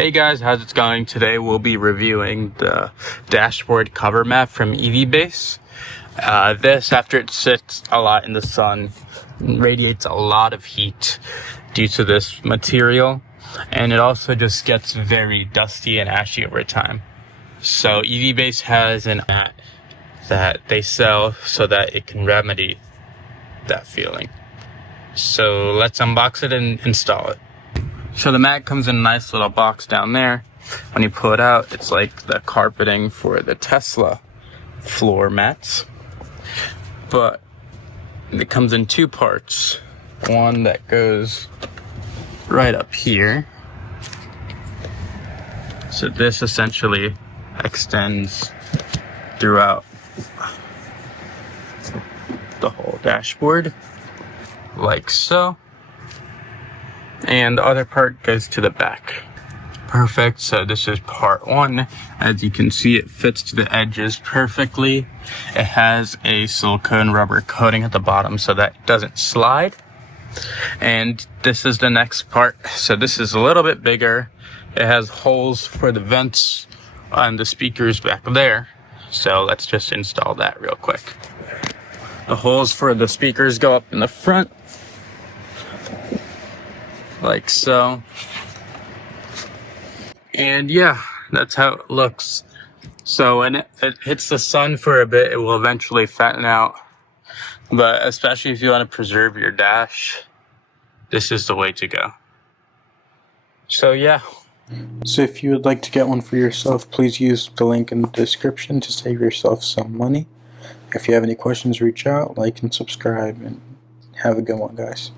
Hey guys, how's it going? Today we'll be reviewing the dashboard cover mat from EVBASE. This, after it sits a lot in the sun, radiates a lot of heat due to this material, and it also just gets very dusty and ashy over time. So EVBASE has an mat that they sell so that it can remedy that feeling. So let's unbox it and install it. So the mat comes in a nice little box down there. When you pull it out, it's like the carpeting for the Tesla floor mats. But it comes in two parts. One that goes right up here. So this essentially extends throughout the whole dashboard, like so. And the other part goes to the back. Perfect. So this is part one. As you can see, it fits to the edges perfectly. It has a silicone rubber coating at the bottom so that it doesn't slide. And this is the next part. So this is a little bit bigger. It has holes for the vents and the speakers back there. So let's just install that real quick. The holes for the speakers go up in the front, like so. And yeah, that's how it looks. So when it hits the sun for a bit, it will eventually fatten out. But especially if you want to preserve your dash, this is the way to go. So yeah. So if you would like to get one for yourself, please use the link in the description to save yourself some money. If you have any questions, reach out, like and subscribe, and have a good one, guys.